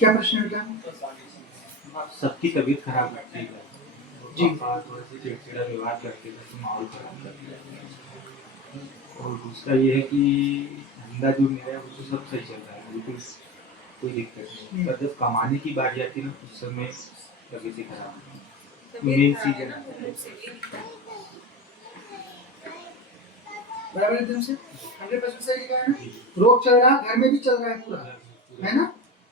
क्या प्रश्न है बेटा? सबकी तबीयत खराब लगती है जी। पापा थोड़े से चिड़चिड़ा व्यवहार करते हैं तो माहौल खराब करते हैं। और दूसरा ये है कि धंधा जो मेरा है वो तो सब सही चल रहा है, बिल्कुल कोई दिक्कत नहीं, पर जब कमाने की बारी आती है ना उस समय तबीयत खराब है। मेन सीजन है। बराबर एकदम से 100% सही लिखा है ना? रोग चल रहा है, घर में भी चल रहा है पूरा, है ना?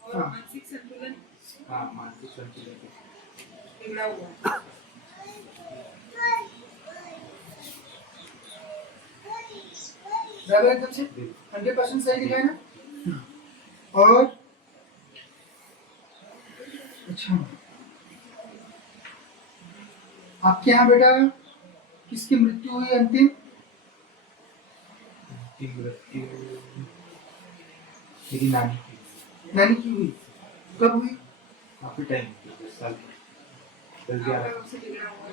और मानसिक संतुलन, हाँ मानसिक संतुलन बिगड़ा हुआ है। बराबर एकदम से 100% सही लिखा है ना? और अच्छा, आपके यहाँ बेटा किसकी मृत्यु हुई अंतिम? मृत्यु मेरी नानी की। नानी की हुई? कब हुई? काफी टाइम 10 साल 10-11 से बिगड़ा हुआ है।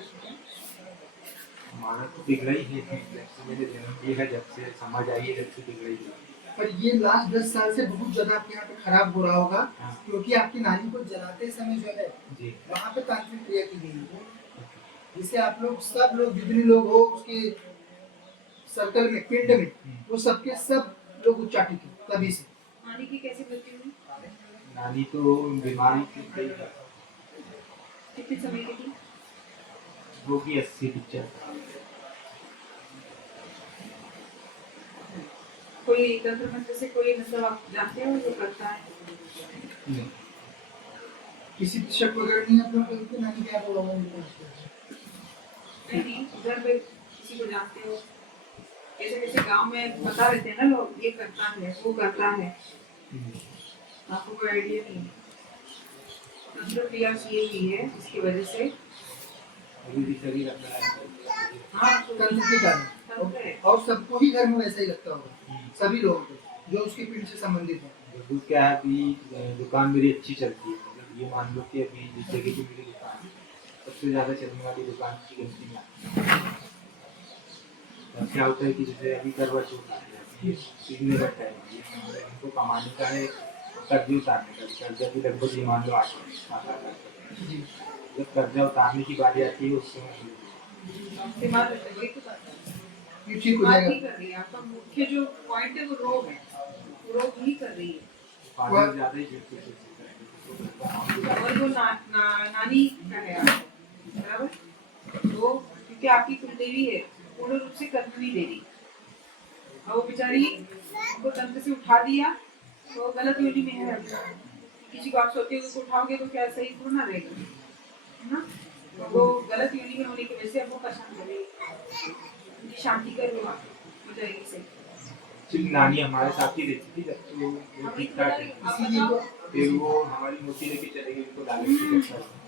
हमारा तो बिगड़ा ही है, जब से मैंने जन्म लिया है, जब से समझ आई है, जब से बिगड़ा ही है। पर ये लास्ट 10 साल से बहुत ज्यादा आपके यहाँ पे खराब हो रहा होगा, हाँ। क्योंकि आपकी नानी को जलाते समय जो है जी वहाँ पे तांत्रिक क्रिया की गई है, जिसे आप लोग सब लोग जितने लोग हो उसके सर्कल में, पिंड में, वो सबके सब लोग उच्चाटित थे तभी से। नानी की कैसे मृत्यु हुई? नानी तो बीमारी थी, कितने समय की थी? होगी 80-85। कोई तंत्र मंत्र से कोई मतलब आप जानते हो जो करता है? नहीं किसी पे शक वगैरह नहीं है आप लोगों को नानी क्या बोला हुआ उनको? नहीं, उधर पे किसी को जानते हो? ऐसे कैसे गांव में बता रहते हैं ना लोग, ये करता है वो करता है, आपको कोई आइडिया नहीं है? तंत्र क्रिया की हुई है जिसकी वजह से अभी भी शरीर अपना है। हाँ तंत्र के कारण, तंत्र है। और सबको ही घर में वैसा ही लगता होगा, सभी लोगों को जो उसके पिंड से संबंधित है। तो क्या है अभी दुकान मेरी अच्छी चलती है, मतलब ये मान लो कि अभी जिस जगह की मेरी दुकान है सबसे ज़्यादा चलने वाली दुकान की गलती में अब क्या होता है कि जैसे अभी करवा चौथ आ जाती है, सीखने का टाइम है, हमको कमाने का है, कर्जे उतारने का, कर्जा भी लगभग ये मान लो 8 जी। जब कर्जा उतारने की बारी आती है उस समय दिमाग ये तो बात है। ये ठीक हो बात जाएगा। नहीं कर रही है, आपका मुख्य जो पॉइंट है वो रोग है, रोग ही कर रही है। फादर ज़्यादा ही गिरते थे और वो नानी का है आपको, बराबर? तो क्योंकि आपकी कुलदेवी है, पूर्ण रूप से कर्म नहीं दे रही, और वो बेचारी उनको तंत्र से उठा दिया तो गलत योनि में है। किसी को आप सोते हुए उठाओगे तो क्या सही पूर्ण रहेगा, है ना? तो वो गलत योनि में होने की वजह से अब वो परेशान करेगी, उनकी शांति कर हो जाएगी सही। सिर्फ नानी हमारे साथ ही रहती थी जब तो वो ठीक ठाक है, फिर वो हमारी मूर्ति लेके चले गए, उनको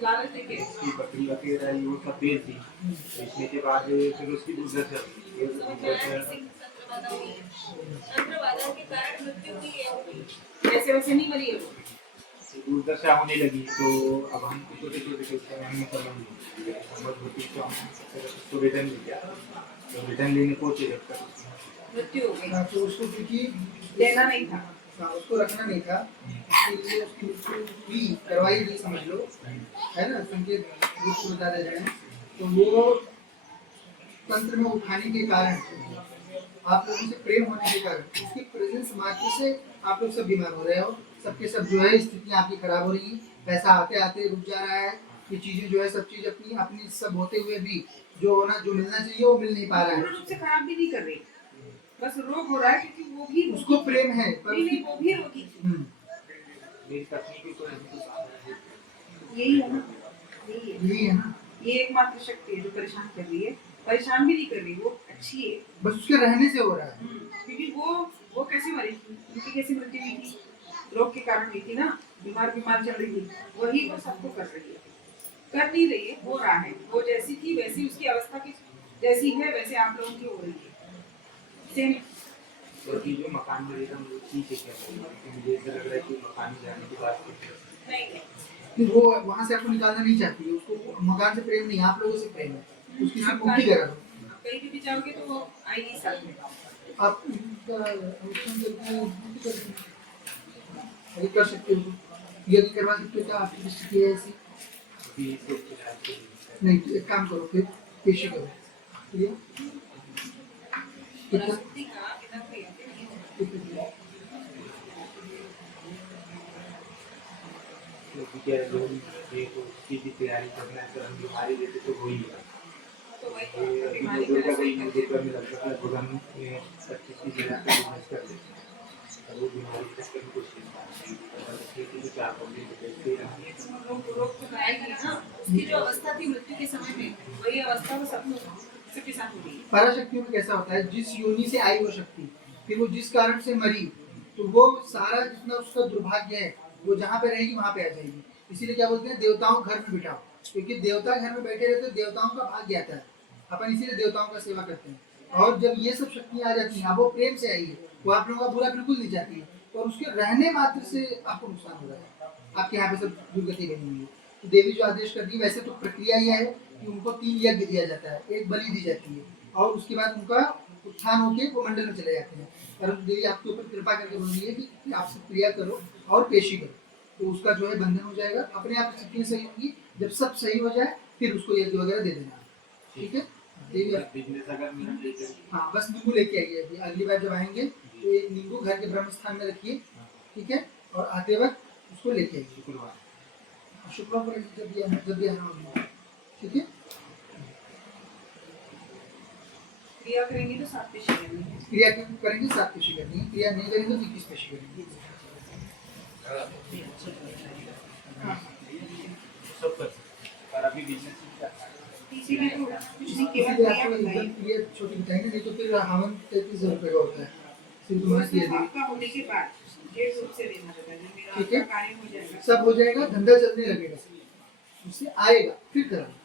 लालच देके उसकी बकरी वगैरह ये वो सब बेच दी, बेचने के बाद फिर उसकी दुर्दशा ऐसे वैसे नहीं मरी है वो। दुर्दशा होने लगी, तो अब हम छोटे छोटे हमने समझ होती तो हम उसको रिटर्न ले गया, तो रिटर्न लेने पहुंचे जब तक मृत्यु हो गई, तो उसको क्योंकि लेना नहीं था, उसको रखना नहीं था, इसलिए उसकी मृत्यु भी करवाई गई समझ लो, है ना? संकेत रूप से बता दे रहे हैं। तो वो तंत्र में उठाने के कारण, आप लोगों से प्रेम होने के कारण, उसकी प्रेजेंस मात्र से आप लोग सब बीमार हो रहे हो, सबके सब जो है स्थितियाँ आपकी खराब हो रही है, पैसा आते आते रुक जा रहा है, ये चीजें जो है सब चीज अपनी अपनी सब होते हुए भी जो होना जो मिलना चाहिए वो मिल नहीं पा रहा पूर्ण है। रूप से खराब भी नहीं कर रही, बस रोग हो रहा है क्योंकि वो भी उसको प्रेम है पर नहीं, वो भी रोगी थी। मेरी पत्नी की तो यही है ना, यही है, यही है ना, ये एकमात्र शक्ति है जो परेशान कर रही है, परेशान भी नहीं कर रही, वो अच्छी है। बस उसके रहने से हो रहा है। क्योंकि वो कैसे मरी थी, उनकी कैसी मृत्यु हुई थी, रोग के कारण हुई थी ना, बीमार चल रही थी, वही वो सबको कर रही है, कर नहीं रही है, हो रहा है। वो जैसी थी वैसी उसकी अवस्था की जैसी है वैसे आप लोगों की हो रही है, सेम। क्योंकि जो मकान में रहता हूँ ठीक है, क्या मुझे ऐसा लग रहा है कि मकान में जाने के बाद नहीं वो वहाँ से आपको निकालना नहीं चाहती है, उसको मकान से प्रेम नहीं, आप लोगों से प्रेम है, उसकी सिर्फ मुक्ति करा दो। कहीं भी जाओगे तो वो आएगी साथ में। आप कर सकते हो, यदि करवा सकते हो क्या आपकी स्थिति है ऐसी? अभी इसको फिलहाल तो नहीं तो एक काम करो, फिर पेशी करो। ठीक है? कितना? प्रसूति का बिना कोई आते नहीं होता। कितना? क्योंकि क्या है, लोग ये तो उसकी भी तैयारी करना है, तो हम बीमारी देते तो वही है। तो वही तो तो अभी बीमारी लोगों का का सही वही मुझे करने लगता है, लगभग हम 25-30 हज़ार का बिजनेस कर लेते हैं। और वो बीमारी के चक्कर में कुछ नहीं पाते, खेती तो 4-5 दिन देखते हैं। रोग तो कराएगी ना। उसकी जो अवस्था थी मृत्यु के समय में, वही अवस्था वो सबके साथ हो रही है। पराशक्तियों में कैसा होता है, जिस योनि से आई वो शक्ति, फिर वो जिस कारण से मरी, तो वो सारा जितना उसका दुर्भाग्य है वो जहाँ पे रहेगी वहाँ पे आ जाएगी। इसीलिए क्या बोलते हैं, देवताओं घर में बिठाओ, क्योंकि देवता घर में बैठे रहते तो देवताओं का भाग्य आता है। अपन इसीलिए देवताओं का सेवा करते हैं। और जब ये सब शक्तियाँ आ जाती हैं, अब वो प्रेम से आई है, वो आप लोगों का बुरा बिल्कुल नहीं चाहती है, और उसके रहने मात्र से आपको नुकसान हो रहा है, आपके यहाँ पे सब दुर्गति बनी हुई है। तो देवी जो आदेश करती है, वैसे तो प्रक्रिया यह है कि उनको 3 यज्ञ दिया जाता है, एक बलि दी जाती है, और उसके बाद उनका उत्थान होकर वो मंडल में चले जाते हैं। परंतु देवी आपके ऊपर कृपा करके बोल रही है कि आप सब क्रिया करो और पेशी करो, तो उसका जो है बंधन हो जाएगा, अपने आप स्थितियाँ सही होंगी। जब सब सही हो जाए फिर उसको यज्ञ वगैरह दे देना। ठीक है देवी? बिजनेस अगर मेरा ठीक है, हाँ, बस नींबू लेके आइए। अभी अगली बार जब आएंगे तो एक नींबू घर के ब्रह्म स्थान में रखिए, ठीक है? और आते वक्त उसको लेके आइए। शुक्रवार शुक्रवार को जब भी आना होगा, ठीक है? क्रिया करेंगे तो 7 पेशी करनी है। क्रिया करेंगे 7 पेशी करनी है, क्रिया नहीं करेंगे तो 21 पेशी करेंगे। हाँ, सब कर सकते हैं, पर अभी बिजनेस इसीलिए तो कुछ नहीं, केवल इसीलिए क्रिया आपको बताइए। एकदम क्रिया छोटी बताई ना, नहीं तो फिर हवन 33,000 रुपये का होता है, फिर तो तुम्हारा उसमें किया देवी। आपका होने के बाद डेढ़ रूप से देना होगा, जब मेरा ठीक है? आपका कार्य हो जाएगा। सब हो जाएगा, धंधा चलने लगेगा, उससे आएगा फिर कराना।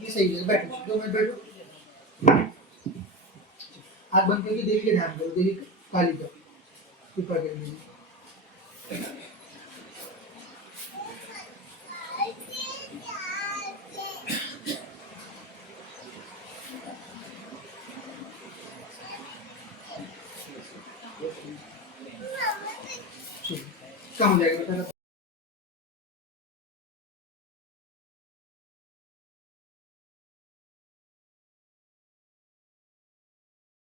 ये सही है, बैठो 2 मिनट बैठो, हाथ बंद करके देवी के ध्यान करो, देवी काली का कृपा करेंगे। कम हो जाएगा,